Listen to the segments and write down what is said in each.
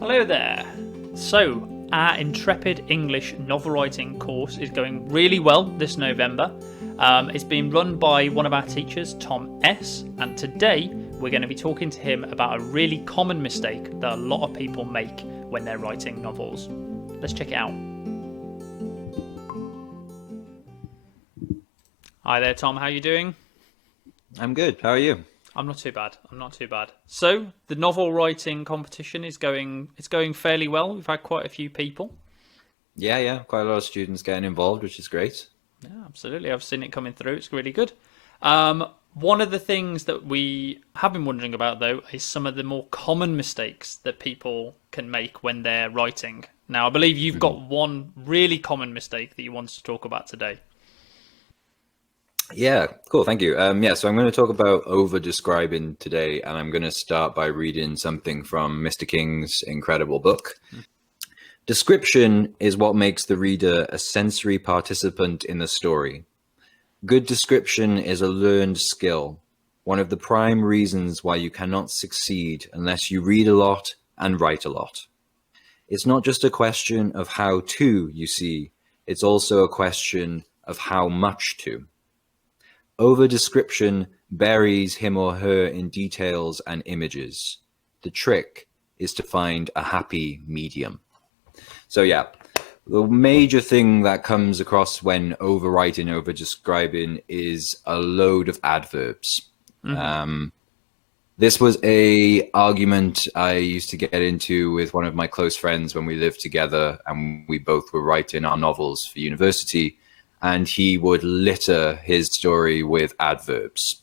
Hello there. So, our Intrepid English novel writing course is going really well this November. It's being run by one of our teachers, Tom S. And today we're going to be talking to him about a really common mistake that a lot of people make when they're writing novels. Let's check it out. Hi there, Tom. How are you doing? I'm good. How are you? I'm not too bad. So the novel writing competition is going fairly well. We've had quite a few people. Yeah. Quite a lot of students getting involved, which is great. Yeah, absolutely. I've seen it coming through. It's really good. One of the things that we have been wondering about, though, is some of the more common mistakes that people can make when they're writing. Now, I believe you've got one really common mistake that you want to talk about today. Yeah, cool. Thank you. So I'm going to talk about over-describing today, and I'm going to start by reading something from Mr. King's incredible book. Description is what makes the reader a sensory participant in the story. Good description is a learned skill, one of the prime reasons why you cannot succeed unless you read a lot and write a lot. It's not just a question of how to, you see, it's also a question of how much to. Over-description buries him or her in details and images. The trick is to find a happy medium. So yeah, the major thing that comes across when overwriting, over-describing is a load of adverbs. This was a argument I used to get into with one of my close friends when we lived together and we both were writing our novels for university. And he would litter his story with adverbs.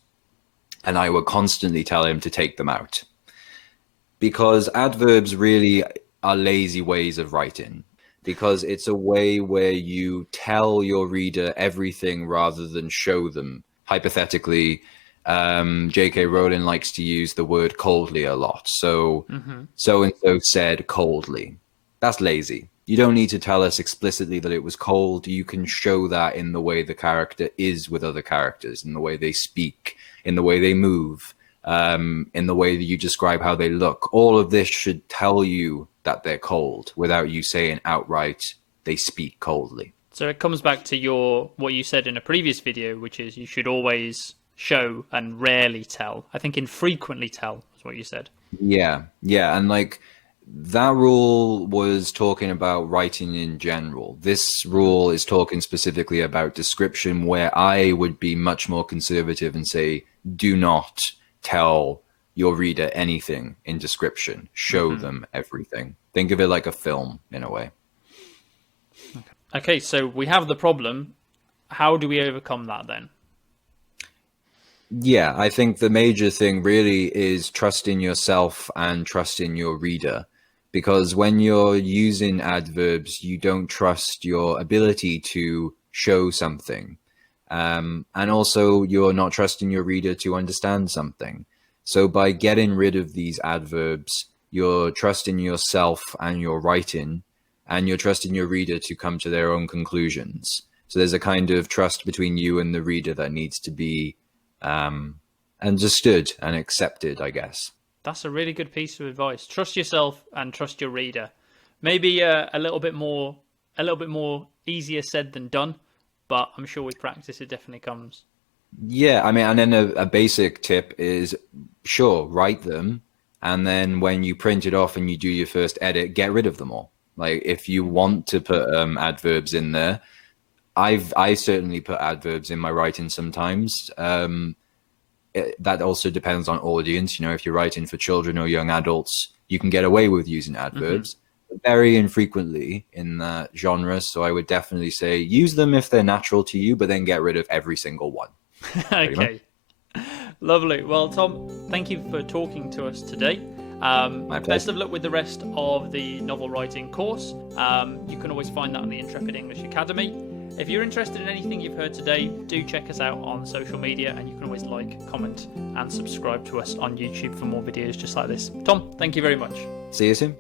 And I would constantly tell him to take them out. Because adverbs really are lazy ways of writing. Because it's a way where you tell your reader everything rather than show them. Hypothetically, J.K. Rowling likes to use the word coldly a lot. So so-and-so said coldly. That's lazy. You don't need to tell us explicitly that it was cold. You can show that in the way the character is with other characters, in the way they speak, in the way they move, in the way that you describe how they look. All of this should tell you that they're cold without you saying outright they speak coldly. So it comes back to what you said in a previous video, which is you should always show and rarely tell. I think infrequently tell is what you said. Yeah. And that rule was talking about writing in general. This rule is talking specifically about description, where I would be much more conservative and say, do not tell your reader anything in description. Show them everything. Think of it like a film in a way. Okay, so we have the problem. How do we overcome that then? Yeah, I think the major thing really is trusting yourself and trusting your reader. Because when you're using adverbs, you don't trust your ability to show something. And also, you're not trusting your reader to understand something. So by getting rid of these adverbs, you're trusting yourself and your writing, and you're trusting your reader to come to their own conclusions. So there's a kind of trust between you and the reader that needs to be understood and accepted, I guess. That's a really good piece of advice. Trust yourself and trust your reader. Maybe a little bit more easier said than done, but I'm sure with practice it definitely comes. Yeah, I mean, and then a basic tip is, sure, write them, and then when you print it off and you do your first edit, get rid of them all. Like if you want to put adverbs in there, I certainly put adverbs in my writing sometimes. That also depends on audience. If you're writing for children or young adults, you can get away with using adverbs. Very infrequently in that genre. So I would definitely say use them if they're natural to you, but then get rid of every single one. Okay. Lovely. Well, Tom, thank you for talking to us today. My pleasure. Best of luck with the rest of the novel writing course. You can always find that on the Intrepid English Academy. If you're interested in anything you've heard today, do check us out on social media, and you can always like, comment, and subscribe to us on YouTube for more videos just like this. Tom, thank you very much. See you soon.